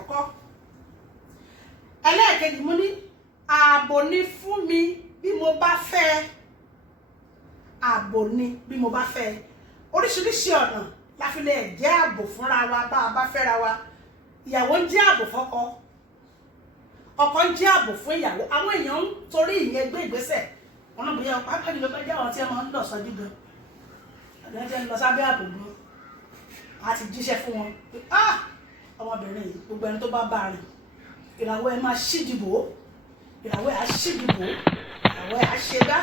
àkọ́kọ́ ẹlẹ́ẹ̀kejì mo ní ààbò ni fún mi bí mo bá fẹ́ ààbò ni bí mo bá fẹ́ oríṣiríṣi ọ̀nà la fi lè jẹ́ ààbò fúnra wa bá a bá fẹ́ra wa ìyàwó ń jẹ́ ààbò fọ́kọ ọkọ ń jẹ́ ààbò fún ìyàwó àwọn èèyàn ń torí ìyẹn gbé ìgbésẹ̀ wọn náà bóyá pápá ìlú bá jẹ́ àwọn tí wọ́n ń lọ sọ́jú gan àbí wọ́n ń lọ sábẹ́ ààbò gan a ti jíṣẹ́ fún wọn pé ọmọbìnrin yìí gbogbo ẹni tó bá bá rìn ìràwọ̀ ẹ máa ṣídìbò ìràwọ̀ ẹ á ṣídìbò ìràwọ̀ ẹ á ṣe dá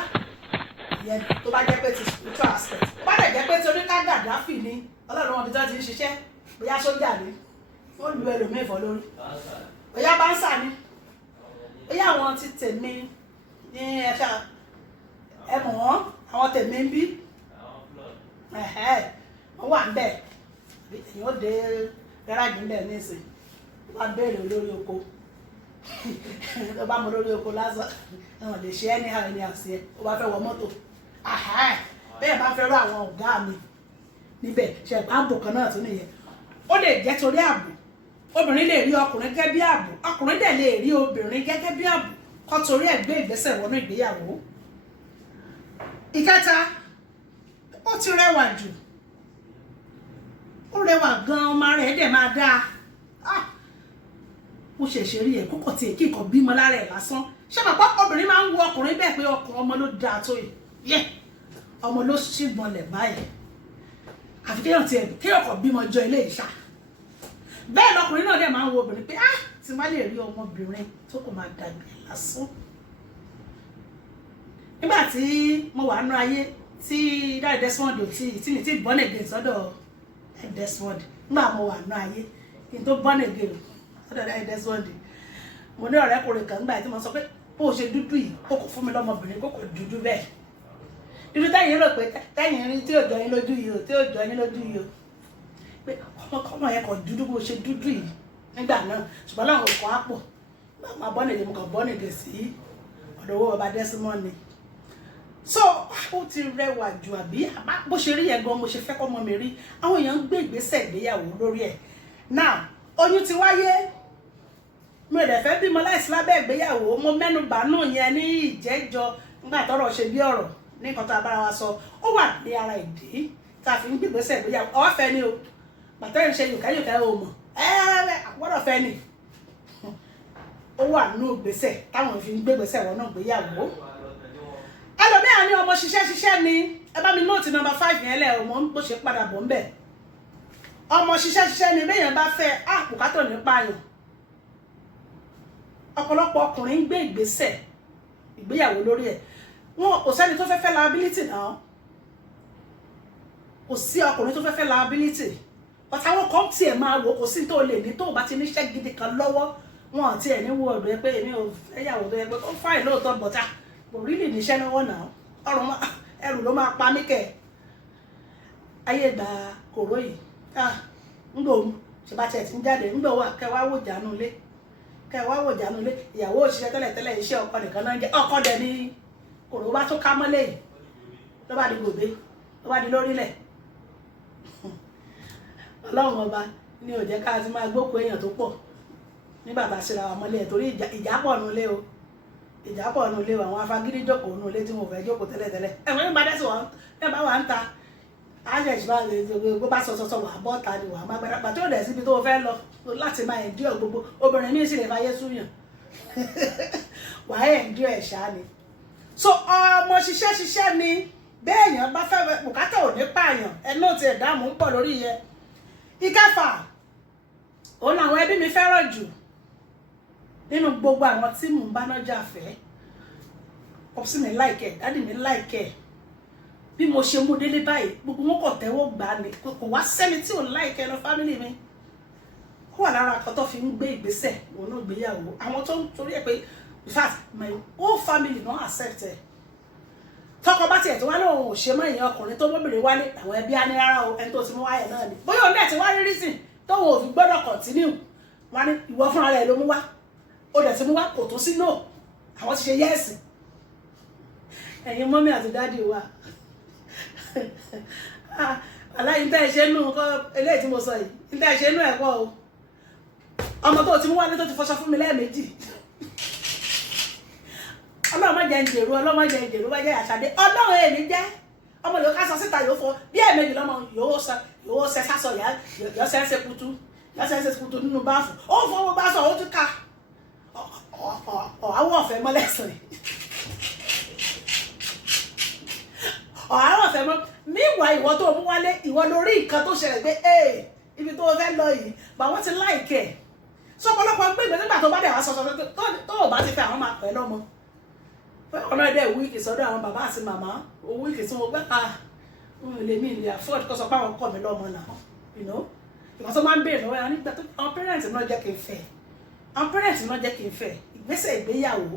ìyẹn tó bá jẹ́ pé ti spiritual aspect ó bá dẹ̀ jẹ́ pé ti oníkàgàdáfì ni ọlọ́run wọn bí wọ́n ti ń ṣiṣẹ́ bóyá sójà ni ó lu ẹlòmíì fọ́ lórí bóyá báńsà ni bóyá àwọn ti tèmi ní ẹ̀ka ẹ̀mọ̀ wọn àwọn tèmi ń bí wọ́n wà ń bẹ̀ èyàn ó dé gáràjì ń bẹ̀ nísìn wọ́n á béèrè olórí oko tó bá mọ olórí oko lásán ẹ̀wọ̀n lè ṣe ẹni àrẹ ní àṣì ẹ̀ ó bá fẹ́ wọ mọ́tò bẹ́ẹ̀ bá fẹ́ rọ àwọn ọ̀gá mi níbẹ̀ ṣe ààbò kan náà tún nìyẹn ó lè jẹ́ torí ààbò obìnrin lè rí ọkùnrin gẹ́gẹ́ bí ààbò ọkùnrin dẹ̀ lè rí obìnrin gẹ́gẹ́ bí ààbò kó torí ẹ̀ gbé ìgbésẹ̀ wọnú ìgbéyàwó. ìkẹta ó ti rẹwà jù ó rẹwà gan ọmọ rẹ̀ dẹ̀ máa dáa ó ṣẹ̀ṣẹ̀ rí ẹ̀ kókò tí èkì kan bímọ lára ẹ̀ lásán ṣé màpá obìnrin máa ń wo ọkùnrin bẹ́ẹ̀ pé ọkùnrin ọmọ ló dáa tó yẹ ọmọ ló ṣìgbọnlẹ̀ báyìí àfi kéèyàn tiẹ̀ kéèyàn kan bímọ jọ ilé ìṣá bẹ́ẹ̀ lọkùnrin náà dẹ̀ máa ń wo obìnrin pé tí má lè rí ọmọbìnrin tó kò máa dàgbé lásán. nígbà tí mo wà nínú ayé tí dáì Desmond ò tí mi ti born again sọ́dọ̀ Desmond nígbà mo wà nínú ayé kí n tó born again sọ́dọ̀ dáì Desmond mo ní ọ̀rẹ́kùnrin kan nígbà tí mo sọ pé bó o ṣe dúdú yìí kó kò fún mi lọ́mọbìnrin kó kò dúdú bẹ́ẹ̀ dúdú táyìn rò pé táyìn rí tí ò jọ yín lójú yìí o tí ò jọ yín lójú yìí o pé ọmọkọ́mọ yẹn kàn dúdú bó ṣe dúdú yìí nígbà náà ṣùgbọ́n láwọn òkò àpò máa bọ́ nìyẹn mo kàn bọ́ nìyẹn sí ọ̀dọ̀ owó bàbá Desmond ni so ó ti rẹwà jù àbí bó ṣe rí yẹn gan mo ṣe fẹ́ kọ́ ọmọ mi rí àwọn èèyàn ń gbé ìgbésẹ̀ ìgbéyàwó lórí ẹ̀ now oyún ti wáyé mi ò dẹ̀ fẹ́ bímọ láìsí lábẹ́ ìgbéyàwó mo mẹ́nu bà náà yẹn ní ìjẹ́jọ nígbà tọ́rọ̀ ṣe bí ọ̀rọ̀ ní nǹkan tó abára wa sọ ó wà ní ara ìdí tá a fi ń gbé ìgbésẹ̀ ìgbéyàwó ọwọ́ fẹ́ ni o bàtẹ́ ìṣe yòkáyòká o mọ̀ àgbọ́dọ̀ fẹ́ ni ó wà nínú ìgbésẹ̀ táwọn fi ń gbé ìgbésẹ̀ wọn náà gbéyàwó ẹlòmíà ní ọmọ ṣiṣẹ́ ni ẹ bá mi nóòtì nọ́mbà 5 yẹn lẹ̀ ọmọ bó ṣe padà bọ̀ ń bẹ̀ ọmọ ṣiṣẹ́ ni béèyàn bá fẹ́ àpòkátọ̀ nípa àyàn ọ̀pọ̀lọpọ̀ ọkùnrin ń gbé ìgbésẹ̀ ìgbéyàwó lórí ẹ̀ wọn kò sẹ́ni tó fẹ́ liability náà kò sí ọkùnrin tó fẹ́ liability but àwọn kan tiẹ̀ máa wò kò sí tó lè ní tó bá ti níṣẹ́ gidi kan lọ́wọ́ wọn àti ẹ̀ ní wo ọ̀dọ̀ ẹ pé èmi ò fẹ́yàwó tó yẹ pé ó fáìn lóòótọ́ bọ̀tà kò rí lè níṣẹ́ lọ́wọ́ náà ọrùn ẹrù ló máa pa mí kẹ̀ ayé ìgbà kòró yìí ńgbò ṣe bá tiẹ̀ ti ń jáde ńgbò wà kẹwàá wò jánu lé ìyàwó òṣìṣẹ́ tẹ́lẹ̀ iṣẹ́ ọkọ nìkan náà ń jẹ́ ọkọ dẹ̀ ní kòró bá tó ká mọ́lẹ̀ yìí ló bá di gòbé ló bá di lórílẹ̀ ọlọ́run ọba ní ó jẹ́ ká ti máa gbókò èèyàn tó pọ̀ nígbà tá a ṣe ra wa mọ́lẹ̀ torí ìjà pọ̀ nulẹ̀ o ìjà pọ̀ nulẹ̀ o àwọn afagídí jókòó nulẹ̀ tí mo fẹ́ jókòó tẹ́lẹ̀tẹ́lẹ̀ ẹ̀wọ̀n nígbà dẹ́sí wọn bẹ́ẹ̀ bá wà ń ta àṣẹ̀ṣì bá gbogbo bá sọ wà bọ́ ta ni wà má gbára pàtó òdẹ̀ síbi tó fẹ́ lọ láti máa ẹ̀ndíọ̀ gbogbo obìnrin míì sì lè fàyè súyàn wà á ẹ̀ndíọ̀ ẹ̀ ṣáá ni so ọmọ ṣiṣẹ́ ni béèyàn bá fẹ́ bùkátà ò ní pààyàn ẹ̀ náà ti ẹ̀dáàmú ń pọ̀ lórí yẹn. ìkẹfà òun làwọn ẹbí mi fẹ́ràn jù nínú gbogbo àwọn tí mò ń bá nájà fẹ́ pọ́pọ́sí mi láìkẹ́ dádì mi láìkẹ́ bí mo ṣe mú délé báyìí gbogbo wọn kò tẹ́wọ́ gbà ní kò wá sẹ́ni tí ò láìkẹ́ lọ fámìlì mi ó wà lára àkọ́ tó fi ń gbé ìgbésẹ̀ wọn náà gbéyàwó àwọn tó ń torí ẹ̀ pé in fact my whole family no accept ẹ̀ tọkọ bá tiẹ̀ tó wá lóun ò ṣe mọ́ èèyàn ọkùnrin tó mọ́bìnrin wálé àwọn ẹbí á ní rárá o ẹni tó ti mú wáyẹ̀ náà ni bóyá òun dẹ̀ ti wá rí reason tóun ò fi gbọ́dọ̀ continue wọn ní ìwọ fúnra rẹ̀ ló mú wá ó dẹ̀ ti mú wá kò tó sí no àwọn ti ṣe yẹ́ẹ̀sì ẹ̀yin mọ́mí àti dáàdì wa aláìní tẹ́ ẹ ṣe nù kọ́ eléyìí tí mo sọ yìí ní tẹ́ ẹ ṣe nù ẹ̀kọ́ o ọmọ tó ti mú wálé tó ti fọṣọ fún mi lẹ́ẹ̀mejì ọlọ́run má jẹ́ ń jèrú ọlọ́run má jẹ́ ń jèrú bá jẹ́ àṣàdé ọlọ́run èmi jẹ́ ọmọ yóò ká sọ síta yóò fọ bí ẹ̀ẹ̀mejì lọ́mọ yóò ṣe sásọ yọ ṣe kutu nínú báàfù ó fọwọ́ bá sọ ó tún ká ọ̀háwọ̀ ọ̀fẹ́ mọ́lẹ́sìn ọ̀háwọ̀ ọ̀fẹ́ mọ́ níwà ìwọ tó mú wálé ìwọ lórí nǹkan tó ṣẹlẹ̀ pé ibi tó fẹ́ lọ yìí bà wọ́n ti láìkẹ́ sọ́pọ̀lọpọ̀ gbé ìgbẹ́ nígbà tó bá dẹ̀ wá sọ tó ò bá ti fẹ́ àwọn máa pẹ́ lọ́mọ ọ̀nà ẹ̀dẹ̀ wíìkì sọ́dọ̀ àwọn bàbá àti màmá wíìkì tí wọ́n gbá lèmi ìlú afford kó sọ pé àwọn kọ́ mi lọ́mọ náà ìwọ́n tó máa ń béèrè lọ́wọ́ ẹ̀ nígbà tó àwọn parents náà jẹ́ kí n fẹ́ àwọn parents náà jẹ́ kí n fẹ́ ìgbésẹ̀ ìgbéyàwó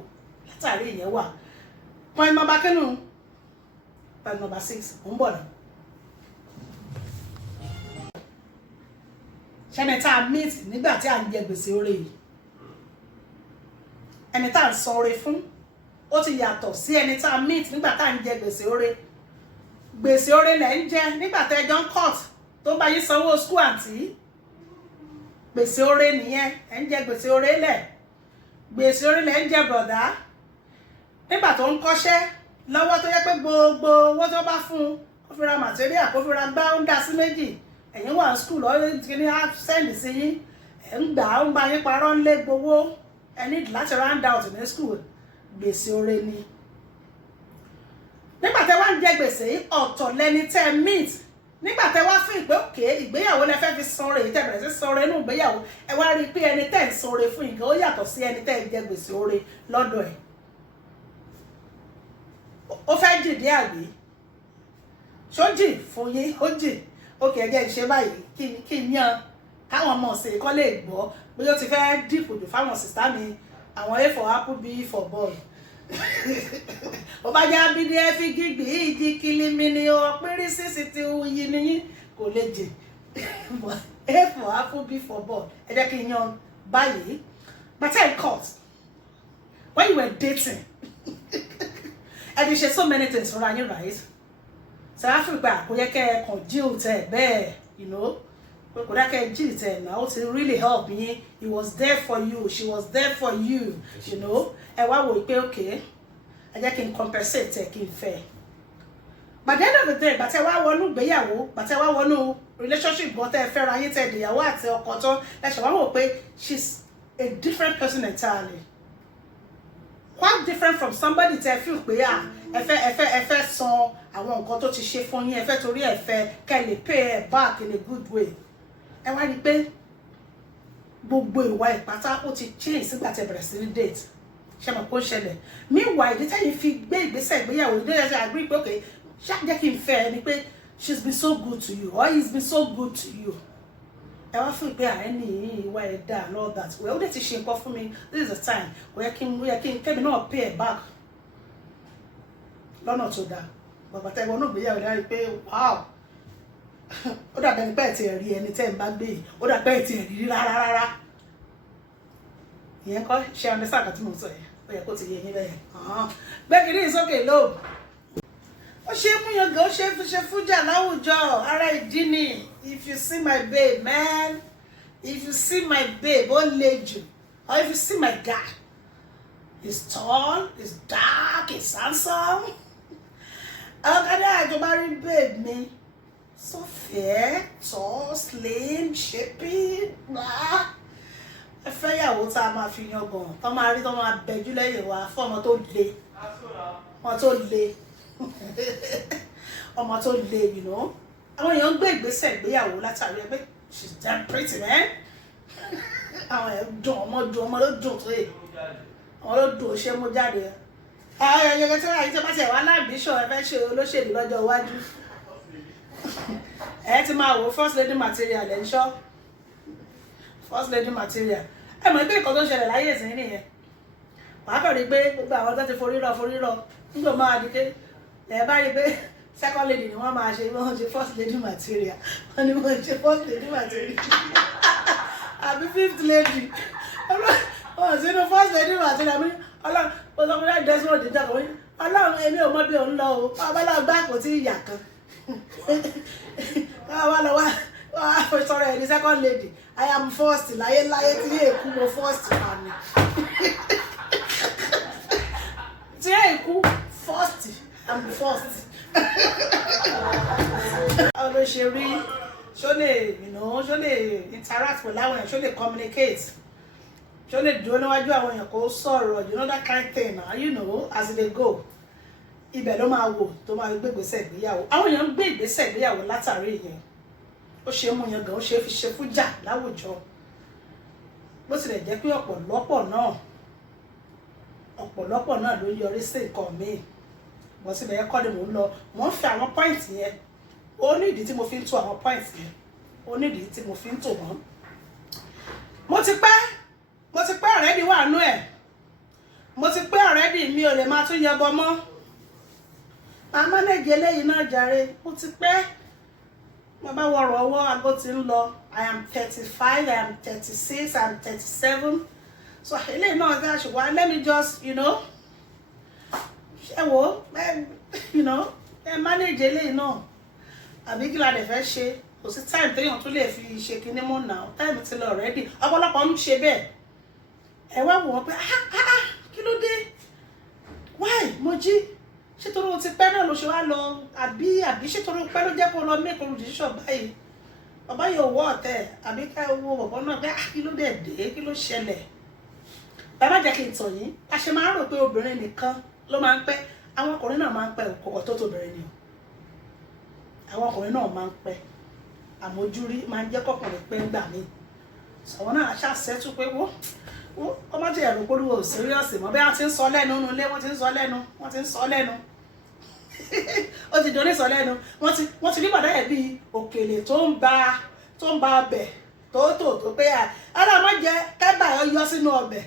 látàrí ìyẹn wà point number kínú point number 6 ń bọ̀ náà. ṣẹ́ni tá a meet nígbà tí à ń jẹ gbèsè oore yìí ẹni tá a ń san oore fún ó ti yàtọ̀ sí ẹni tá a meet nígbà tá a ń jẹ gbèsè oore lẹ̀ ń jẹ nígbà tẹ́ ẹjọ́ ń court tó bá yín sanwó school àǹtí gbèsè oore nìyẹn ẹ̀ ń jẹ gbèsè oore lẹ̀ gbèsè oore lẹ̀ ń jẹ bọ̀dá nígbà tó ń kọ́ṣẹ́ lọ́wọ́ tó yẹ pé gbogbo owó tó bá fún un kó fi ra material kó fi ra gbá ó ń dá sí méjì ẹ̀yin wà ní school lọ́wọ́ kí ni á sẹ́ndì sí yín ẹ̀ ń gbà ó ń bá yín parọ́ ń lé gbowó ẹ need láti round out ní school gbèsè oore ni nígbà tẹ́ wá ń jẹ gbèsè ọ̀tọ̀ lẹni tẹ́ meet nígbà tẹ́ wá fún ìpè òkè ìgbéyàwó lẹ fẹ́ fi sanre yìí tẹ́ bẹ̀rẹ̀ sí sanre inú ìgbéyàwó ẹ wá rí i pé ẹni tẹ́ ń sanre fún nǹkan ó yàtọ̀ sí ẹni tẹ́ ń jẹ gbèsè oore lọ́dọ̀ ẹ̀ ó fẹ́ jìdí àgbé ṣó jì fún yín ó jì òkè ẹ̀jẹ̀ ìṣe báyìí kí n yan káwọn ọmọ ọ̀sẹ̀ kọ́ lè gbọ́ pé ó ti fẹ́ dìpò jù fáwọn sìstá mi àwọn a for apple b for ball ó bá jẹ́ abídí ẹ fi gígbì ìdí kìlímì ni ó pírí sísì tí ó yí níyìn kò lè jẹ a for apple b for ball ẹ jẹ́ kí n yan báyìí but in court when you were dating and you share so many things around you, right? So Africa, kò yẹ kẹ́ kàn jíl tẹ̀ bẹ́ẹ̀, you know, kò yẹ kẹ́ jíl tẹ̀ náà, ó ti really help me. He was there for you, she was there for you, you know. Ẹ wá wò pé okay, ẹ jẹ́ kí n compensate ẹ kí n fẹ́. But at the end of the day, bàtẹ́ wá wọnú ìgbéyàwó, bàtẹ́ wá wọnú relationship gan tẹ́ fẹ́ra yín tẹ́ ìyàwó àti ọkọ tán, ẹ ṣe wá wò pé she's a different person entirely. Quite different from somebody tẹ́ feel pé ẹ fẹ́ san àwọn nǹkan tó ti ṣe fún yín, ẹ fẹ́ torí ẹ fẹ́ kẹ́ lè pay her back in a good way. Ẹ wá rí pé gbogbo ìwà ìpátá ó ti change sígbà tẹ́ bẹ̀rẹ̀ sí ní date. Ṣé mo kó ṣẹlẹ̀? Meanwhile, ìdí tẹ́yìn fi gbé ìgbésẹ̀ ìgbéyàwó ìdí tẹ́yìn agree pé okay, ṣá jẹ́ kí n fẹ́ ẹ ni pé she's been so good to you or he's been so good to you. Ẹ wá fún ìgbé àárín ìwà ẹ̀dá and all that. Well, ó dẹ̀ ti ṣe nǹkan fún mi, this is the time. Ó yẹ kí n kẹ́mi náà pay her back lọ́nà tó dáa. Bàbá tẹ́ ìwọ náà gbéyàwó dárí pé wow, ó dàbẹ̀ ní pẹ́ẹ̀ tí ẹ̀ rí ẹni tẹ́ ń bá gbé yìí, ó dàbẹ̀ tí ẹ̀ rí rárá. Ìyẹn kọ́ ṣe understand àti mo sọ yẹn, ó yẹ kó ti yé yín bẹ́ẹ̀. Gbẹ́gìrì ìsókè lóòbù. Ó ṣe é múyan gan, ó ṣe é fújà láwùjọ, ara ìdí ni. If you see my babe, man, if you see my babe, ó le jù. Or if you see my guy, he's tall, he's dark, he's handsome. Ọ̀kadà àjọba rí babe mi, so fair, tall, slim, shapy, blah. Ẹ fẹ́ yàwó tá a máa fi yan gan, tó máa rí tó máa bẹ̀jú lẹ́yìn wa fún ọmọ tó le. Ọmọ tó le. Ọmọ tó le, you know. Àwọn èèyàn ń gbé ìgbésẹ̀ ìgbéyàwó látàrí ẹ pé she's damn pretty, man. Àwọn èèyàn dùn, ọmọ ló dùn tó yẹ. Ọmọ ló dùn ṣé mú jáde. Ẹ̀yẹ̀kẹ́ tí wọ́n àyíṣẹ́ bá ṣe wá láàbíṣọ̀ ẹ fẹ́ ṣe olóṣèlú lọ́jọ́ iwájú. Ẹ ti máa wo first lady material ẹ̀ ń ṣọ́. First lady material. Ẹ mọ̀ pé nǹkan tó ń ṣẹlẹ̀ láyé ìsìn nìyẹn. Wàá kàn rí pé gbogbo àwọn tó ti forí rọ nígbà máa di pé ẹ bá rí pé second lady ni wọ́n máa ṣe wọ́n ṣe first lady material. Wọ́n ní wọ́n ṣe first lady material. Àbí fifth lady. Wọ́n sínú first lady material mi. Ọlọ́run ó sọ fún yàrá Desmond dídá kan wọ́n. Ọlọ́run èmi ò mọ bí òun lọ o. Ọba gbá kò tí ì yà kan. Káwá lọ wá sọ̀rọ̀ ẹ̀ ní second lady. I am first láyé tí èkú mo first pa ni tí èkú first I'm first ọ̀rọ̀ ṣe rí ṣó lè ṣó lè interact pẹ̀lú àwọn èèyàn ṣó lè communicate ṣó lè dúró níwájú àwọn èèyàn kó sọ̀rọ̀ that kind thing as they go ibẹ̀ ló máa wò tó máa gbé ìgbésẹ̀ ìgbéyàwó àwọn èèyàn ń gbé ìgbésẹ̀ ìgbéyàwó látàrí ìyẹn ó ṣe mú yan gan ó ṣe fi ṣe fújà láwùjọ bó tilẹ̀ jẹ́ pé ọ̀pọ̀lọpọ̀ náà ló yọrí sí nǹkan míì bó tilẹ̀ yẹ kọ́ ni mò ń lọ mò ń fi àwọn pọ́ìntì yẹn ó ní ìdí tí mo fi ń tò àwọn pọ́ìntì yẹn ó ní ìdí tí mo fi ń tò wọ́n mo ti pẹ́ already wà nú ẹ̀ mo ti pẹ́ already mi ò lè máa tún yẹbọ mọ́ màá manage eléyìí náà jàre mo ti pẹ́ mo bá wọ̀rọ̀ ọwọ́ aago ti ń lọ I am 35 I am 36 I am 37 so eléyìí náà dá ṣùgbọ́n let me just ṣe wo ẹ manage eléyìí náà àbí kí la dẹ̀ fẹ́ ṣe kò sí time téèyàn tún lè fi ṣe kinní mọ́ náà time ti lọ already ọ̀pọ̀lọpọ̀ ń ṣe bẹ́ẹ̀ ẹ wá wò wọ́n pé kí ló dé why mo jí ṣé torí o ti pẹ́ náà ló ṣe wá lọ àbí ṣé torí o pẹ́ ló jẹ́ kó lọ make a decision báyìí bàbá yóò wọ́ ọ̀tẹ̀ àbí ká wo bàbá náà pé kí ló dé kí ló ṣẹlẹ̀ bàbá jẹ́ kí n tàn yín a ṣe máa ń rò pé obìnrin nìkan ló máa ń pẹ́ àwọn ọkùnrin náà máa ń pẹ́ òkòkò tó tóbìnrin ni àwọn ọkùnrin náà máa ń pẹ́ àmójúrí máa ń jẹ́ kọ́kùnrin pẹ́ ń gbà mí àwọn náà ṣàṣẹ́tù pé ọmọ tí ẹ̀rọ polówó síríọ̀sì mọ́ bí wọ́n ti ń sọ lẹ́nu nínú ilé wọ́n ti ń sọ lẹ́nu ó ti dorí sọ lẹ́nu wọ́n ti rí bàdá ẹ̀ bíi òkèlè tó ń ba ọbẹ̀ tó pé aláàmọ́ jẹ kẹ́bà yọ sínú ọbẹ̀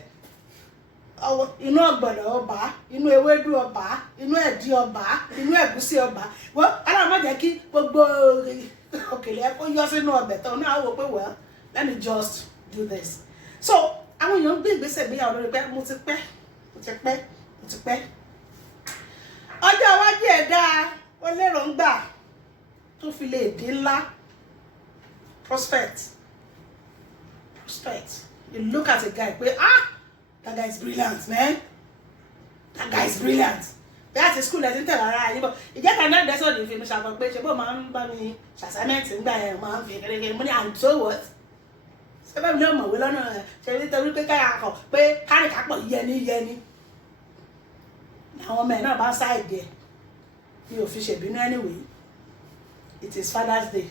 inú ọ̀gbọ̀nọ̀ ọba inú ewédú ọba inú ẹ̀dí ọba inú ẹ̀gúsí ọba wọ́n aláàmọ́ jẹ́ kí gbogbo òkèlè ẹ̀ kó yọ sínú ọbẹ̀ tó náà wò pé well let me just do this so àwọn èèyàn ń gbé ìgbésẹ̀ ìgbéyàwó lórí pé mo ti pẹ́ ọjọ́ iwájú ẹ̀dá ó lérò ń gbà tó fi lè dín ńlá prospect you look at a guy pé that guy is brilliant man that guy is brilliant bí àti school ẹ̀ ti ń tẹ̀lé ara yìí bọ̀ ìjẹ́ta náà dẹ́sọ̀ ní ìfimi ṣàkọ pé ṣe bó máa ń bá mi ṣàṣàmẹ́ǹtì ńgbà yẹn máa ń fi kékeré mo ní and so what ṣẹ́fẹ́ mi náà mọ̀wé lọ́nà ṣe nítorí pé káyà kọ̀ pé kárìkápọ̀ yẹni àwọn ọmọ ẹ̀ náà bá ń sáìdì ẹ̀ mi ò fi ṣèbínú anyway it is Father's Day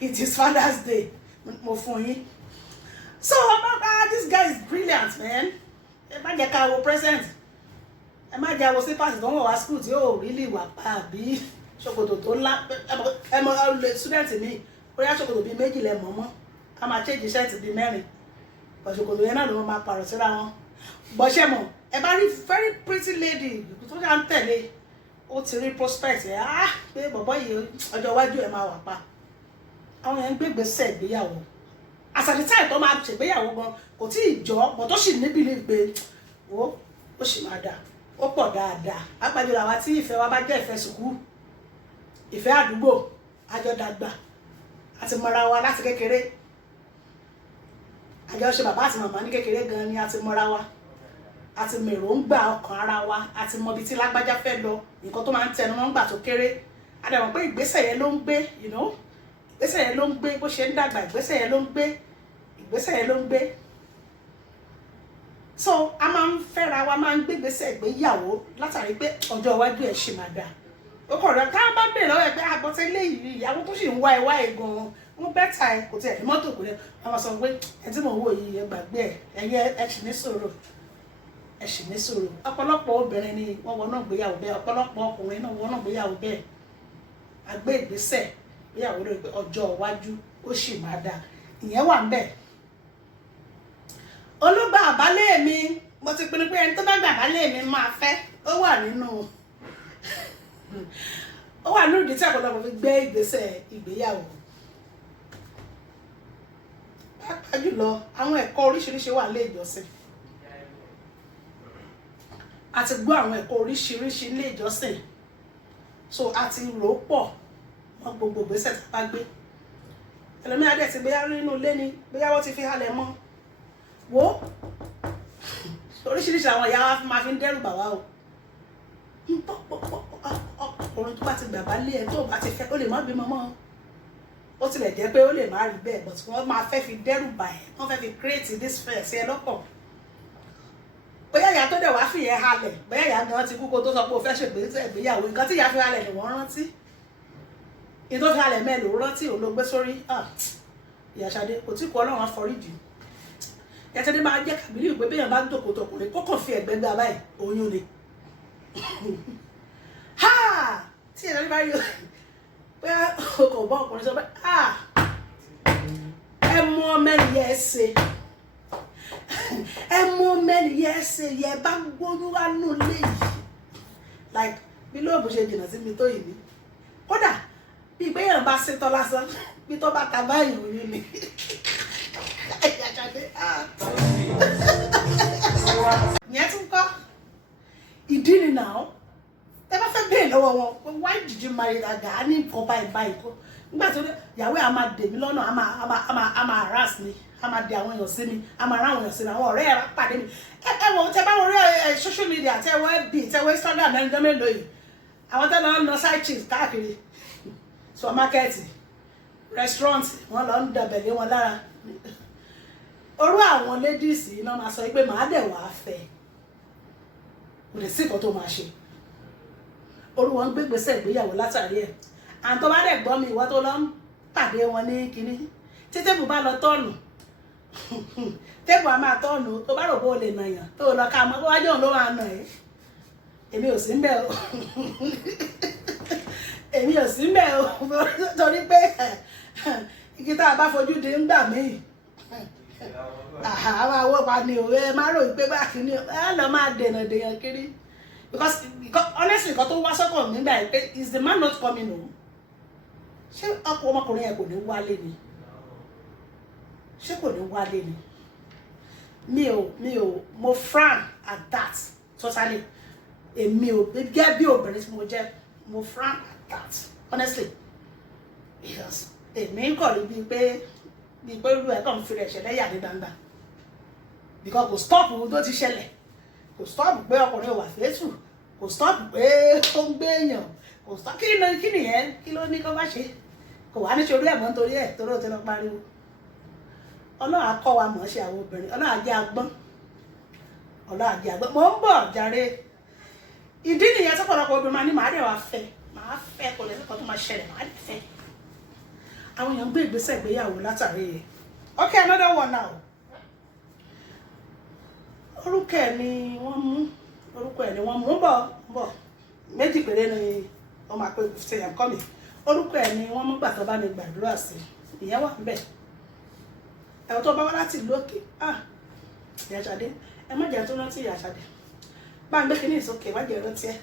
it is Father's Day mo fún yín so this guy is brilliant man ẹ má jẹ́ ká wo present ẹ má jẹ́ wo sípàsì tó ń wọ̀ wá school tí yóò really wà pa àbí ṣòkòtò tó ńlá ẹ mọ student mi bóyá ṣòkòtò bíi méjì lẹ mọ̀ mọ́ ká máa change shirt bíi mẹ́rin ṣòkòtò yẹn náà ló máa pààrọ̀ síra wọn bọ́ṣẹ́ mọ̀ ẹ bá rí very pretty lady tó ṣá ń tẹ̀lé ó ti rí prospect ẹ̀ pé bọ̀bọ́ yìí ọjọ́ iwájú ẹ̀ máa wà pa àwọn yẹn ń gbé ìgbésẹ̀ ìgbéyàwó àsàdítà tó máa ṣègbéyàwó gan kò tí ì jọ bọ̀ tó sì níbi lè gbé ó sì máa dà ó pọ̀ dáadáa àpàjọ àwa tí ìfẹ́ wa bá jẹ́ ìfẹ́ sùkúù ìfẹ́ àdúgbò àjọdàgbà àti mọ̀ra wa láti kékeré àjọṣe bàbá àti màmá ní kékeré gan ni àti mọ̀ra wa àti mèròǹgbà ọkàn ara wa àti mọbi tí lágbájá fẹ́ lọ nǹkan tó máa ń tẹnu wọn gbà tó kéré àdàmọ̀ pé ìgbésẹ̀ yẹn ló ń gbé ìgbésẹ̀ yẹn ló ń gbé bó ṣe ń dàgbà ìgbésẹ̀ yẹn ló ń gbé so a máa ń fẹ́ra wa máa ń gbé ìgbésẹ̀ ìgbéyàwó látàrí pé ọjọ́ iwájú ẹ̀ ṣì máa dà ó kọ̀ rẹ̀ ká bá bèèrè lọ́wọ́ ẹ̀ pé àgbọ̀tẹ́ eléyìí ìyàwó tó sì ń wá ẹ̀ gan-an wọ́n bẹ́tà ẹ̀ kò tiẹ̀ ní mọ́tò kò lẹ̀ wọ́n sọ pé ẹ̀ tí mò ń wò yìí ẹ gbàgbé ẹ̀ ṣì ní sọ̀rọ̀ ọ̀pọ̀lọpọ̀ obìnrin ni wọ́n wọnà ìgbéyàwó bẹ́ẹ̀ ọ̀pọ̀lọpọ̀ ọkùnrin náà wọnà ìgbéyàwó bẹ́ẹ̀ àgbé ìgbésẹ̀ ìgbéyàwó lórí pé ọjọ́ iwájú ó sì máa dáa ìyẹn wà ń bẹ̀. olùgbà àbálẹ̀ mi mo ti pinnu pé ẹni tó bá gbà àbálẹ̀ mi máa fẹ́ ó wà nínú ìdí tí ọ̀pọ̀lọpọ̀ fi gbé ìgbésẹ̀ ìgbéyàwó. pàápàá jùlọ àwọn ẹ̀kọ́ oríṣiríṣi wà nílé ìjọsìn a ti gbọ́ àwọn ẹ̀kọ́ oríṣiríṣi nílé ìjọsìn so a ti rò ó pọ̀ mọ́ gbogbo ìgbésẹ̀ tá a bá gbé ẹlòmíà dẹ̀ ti bóyá nínú ilé ni bóyá wọ́n ti fi halẹ̀ mọ́ wo oríṣiríṣi àwọn ìyá wa máa fi ń dẹ́rù bà wá o ọkùnrin tó bá ti gbàgbá lé ẹ tó bá ti fẹ́ ó lè má bímọ mọ́ ó tilẹ̀ jẹ́ pé ó lè má rí bẹ́ẹ̀ but wọ́n máa fẹ́ fi dẹ́rù bà ẹ́ wọ́n fẹ́ fi create this fear sí ẹ lọ́kàn bóyá ìyá tó dẹ̀ wá fìyẹn halẹ̀ bóyá ìyá gan ti kú kó tó sọ pé o fẹ́ ṣègbéyàwó nǹkan tí ìyá fi halẹ̀ ni wọ́n rántí ní tó fi halẹ̀ mẹ́lò rántí òun ló gbé sórí ìyá Ṣadé kò tí kú Ọlọ́run àforíjì ìyá Ṣadé máa jẹ́ kàbílì ìpè béèyàn bá ń dòkó tọkùnrin kó kàn fi ẹ̀gbẹ́ gbà báyìí oyún ni tí ìyá Ṣadé bá rí bóyá o kò bọ́ ọkùnrin sọ pé ẹ mú mẹ́rin yẹ ẹ ṣe ẹ mú mẹ́rin yẹ ẹ ṣe yẹ bá gbóyún wá nù léyìí like bí lóòbù ṣe jìnnà sí mi tó yìí ni kódà bí ìgbéyàn bá ṣetán lásán bí tó bá ta báyìí oyún ni ìyá Ṣadé yẹn tún kọ́ ìdí ni náà tẹ bá fẹ́ bẹ́ẹ̀ lọ́wọ́ wọn why did you marry that guy á ní nǹkan báyìí kó nígbà tó yàwó a máa dè mí lọ́nà a máa harass mi a máa dè àwọn èèyàn sí mi a máa rán àwọn èèyàn sí mi àwọn ọ̀rẹ́ ẹ̀ pàdé mi ẹ wọ tẹ bá wọn rí social media tẹ wọ FB tẹ wọ Instagram ẹni jọ mélòó yìí àwọn tẹ lọ ń lọ side chicks káàkiri supermarket restaurant wọn lọ ń dẹbẹlẹ wọn lára orú àwọn ladies yìí náà máa sọ pé màá dẹ̀ wàá fẹ́ kò lè sí nǹkan tó máa ṣe orú wọn gbégbèsè ìgbéyàwó látàrí ẹ̀ àwọn tó bá dẹ̀ gbọ́ mi ìwọ tó lọ ń pàdé wọn ní kinní tí tébù bá lọ tọ́ọ̀nù tébù á máa tọ́ọ̀nù tó bá rò bó o lè nàyàn tó lọ ká mọ́ bó wájú òun ló máa nà ẹ́ èmi ò sí ń bẹ̀ o èmi ò sí ń bẹ̀ o torí pé igi tá a bá fojú di ń gbà míì àwọn àwọ̀ pa ni òwe má rò pé bá kí ni ẹ lọ máa dènà dèèyàn kiri because honestly nǹkan tó wá sọ́kàn nígbà yìí pé is the man not coming home ṣé ọmọkùnrin yẹn kò ní wálé ni ṣé kò ní wálé ni mi ò mo frown at that totally èmi ò gẹ́gẹ́ bí obìnrin tí mo jẹ́ mo frown at that honestly because èmi kọ̀ rí bíi pé irú ẹ̀ kàn fi rẹ̀ ṣẹlẹ̀ yà ní gbangba because kò stop ohun tó ti ṣẹlẹ̀ kò stop pé ọkùnrin wà fẹ́sù kò stop pé ó ń gbé èèyàn kò stop kí nìyẹn kí ló ní kó bá ṣe kò wá ní ṣe orí ẹ̀mọ́ nítorí ẹ̀ torí ó ti lọ pariwo Ọlọ́run á kọ́ wa mọ̀ ṣe àwọn obìnrin Ọlọ́run á jẹ́ agbọ́n Ọlọ́run á jẹ́ agbọ́n mo ń bọ̀ jàre ìdí nìyẹn tó pọ̀lọpọ̀ obìnrin máa ní màá dẹ̀ wá fẹ́ kò lè lẹ́kọ̀ọ́ tó máa ṣẹlẹ̀ màá dẹ̀ fẹ́ àwọn èèyàn gbé ìgbésẹ̀ ìgbéyàwó látàrí ẹ̀ okay another one now orúkọ ẹ̀ ni wọ́n mú bọ̀ méjì péré ni wọ́n máa pé ṣe yàn kọ́ mi orúkọ ẹ̀ ni wọ́n mú gbàtọ́ bá mi gbàdúrà sí ìyẹn wà níbẹ̀ ẹ̀wọ̀n tó bá wá láti ìlú òkè Ìyá Ṣadé ẹ má jẹ́ tó rántí Ìyá Ṣadé bá ń gbé kinní ìsókè má jẹ́ rántí ẹ